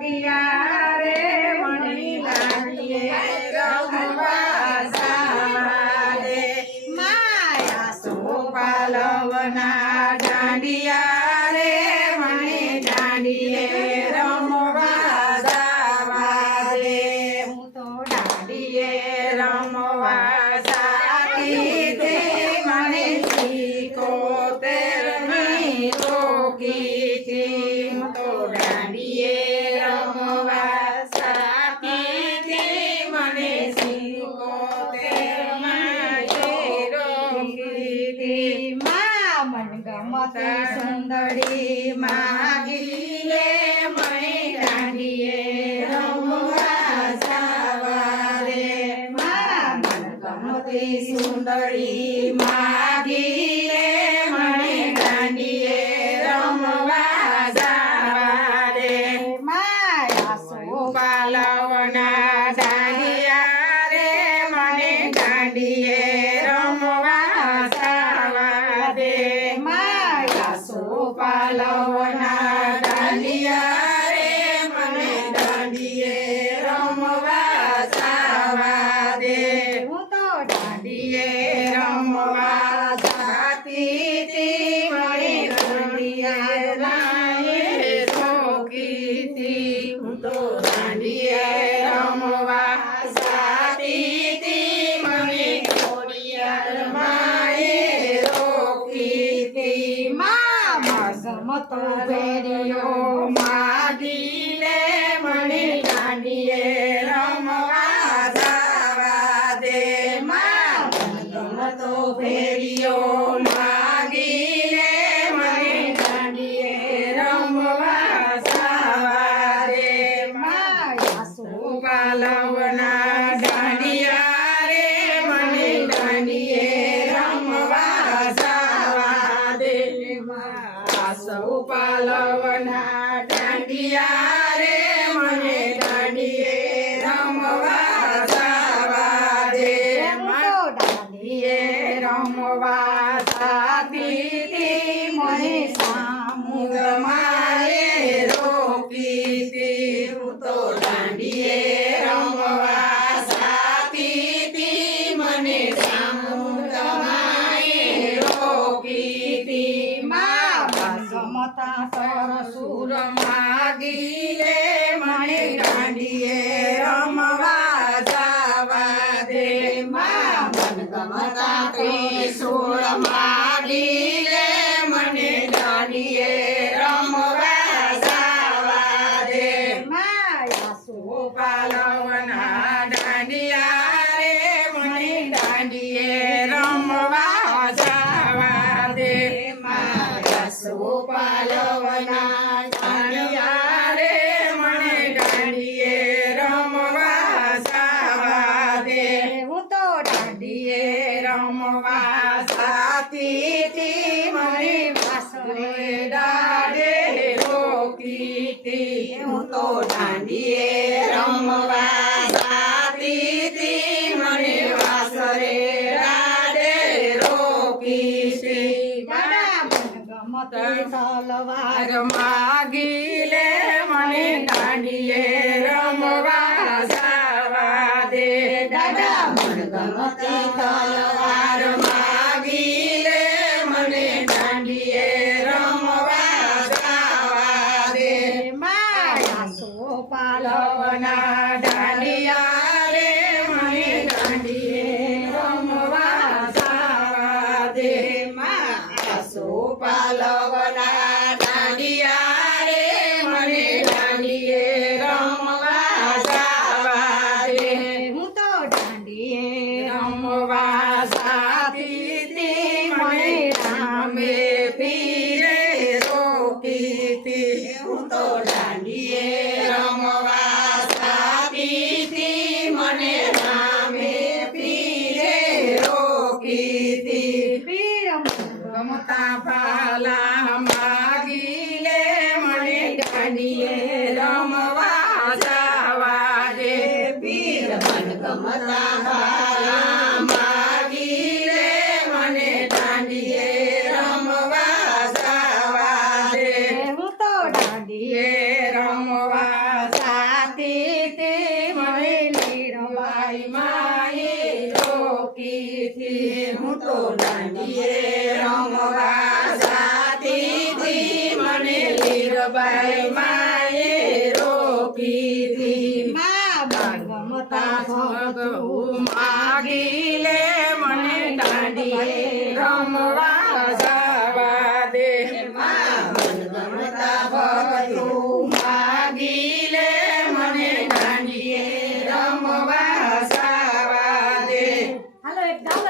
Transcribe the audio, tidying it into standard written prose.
દિયા રે મણી દાંડીએ રમવા જાવા રે માયા સોપાલવના દાંડિયા રે મણી દાંડીએ રમવા જાવા રે હું તો દાંડીએ રમવા જાતી તે મને સિકોતેરની રોકી હું તો દાંડીએ રમવા જાતી તે મને સિકોતેરમાં રોકી મા મનગમતી સુંદરી માગી લે મને દાંડીએ રમવા જાવા રે મા મનગમતી સુંદરી માગી લે મને દાંડીએ રમવા જાવા રે માયા સોપાલવના દાંડિયા રે મને દાંડીએ રમવા જાવા રે માયા સોપાલવના દાંડિયા રે મને દાંડીએ રમવા જાવા દે હું તો દાંડીએ રમવા જાતી તી મને દાંડિયાએ રોકી તી હું તો દાંડીએ રમવા જાતી તી મને દાંડિયાએ રોકી તી મા મગમતો ભેરિયો માગી લે મને દાંડીએ રમવા જાવા દે મા મગમતો ભેરિયો માગી લે મને દાંડીએ રમવા જાવા દે માયા સોપાલવના દાંડિયા રે મને દાંડીએ રમવા જાવા દે મા સોપાલવના દાંડિયા રે મને દાંડીએ રમવા જાવા દે મા દાંડીએ રમવા જાતી તી મને સામુદમાએ રોકી તી હું તો દાંડીએ રમવા જાતી તી મને સામુદમાએ રોકી તી મા મગમતા સરસુર માગી લે મને દાંડીએ રમવા જાવા દે મા મનગમતા ત્રિશુળ માગી લે મને દાંડીએ રમવા જાવા દે માયા સોપાલવના દાંડિયા રે મને દાંડીએ રમવા જાવા દે માયા સોપાલવના દાંડિયા રે મને દાંડીએ રમવા જાવા દે હું તો દાંડીએ રમવા જાતી તી મને વાસરે દાડે રોકી તી હું તો દાંડીએ રમવા જાતી તી મને વાસરે દાડે રોકી તી મારા મનગમતી તલવાર માગી લે મને દાંડીએ રમવા જાવા દે દાદા મનગમતી તલવાર માગી લે મને દાંડીએ રમવા જાવા દે માયા સોપાલવના દાંડિયા રે મને દાંડીએ રમવા જાવા દે માયા સોપાલવના દાંડિયા રે મને દાંડીએ રમવા જાવા દે હું તો દાંડીએ રમવા જાતી તી મને રામે પીરે રોકી તી હું તો દાંડીએ રમવા જાતી તી મને રામે પીરે રોકી તી પીર ગમતા ભાલા માગી લે મને દાંડીએ રમવા જાવા દે પીર મનગમતા ભાલા માગી લે મને દાંડીએ રમવા જાવા દે હું તો દાંડીએ રમવા જાતી તે મને લીરબાઈ માએ રોકી થી હું તો દાંડીએ રમવા જાતી તી મને લીરબાઈ માએ રોકી થી મા ગમતા ભગવું માગી લે મને દાંડીએ રમવા જવા દે ગમતા ભગવું માગી લે મને દાંડીએ રમવા જવા દે. હાલો એક ગાવ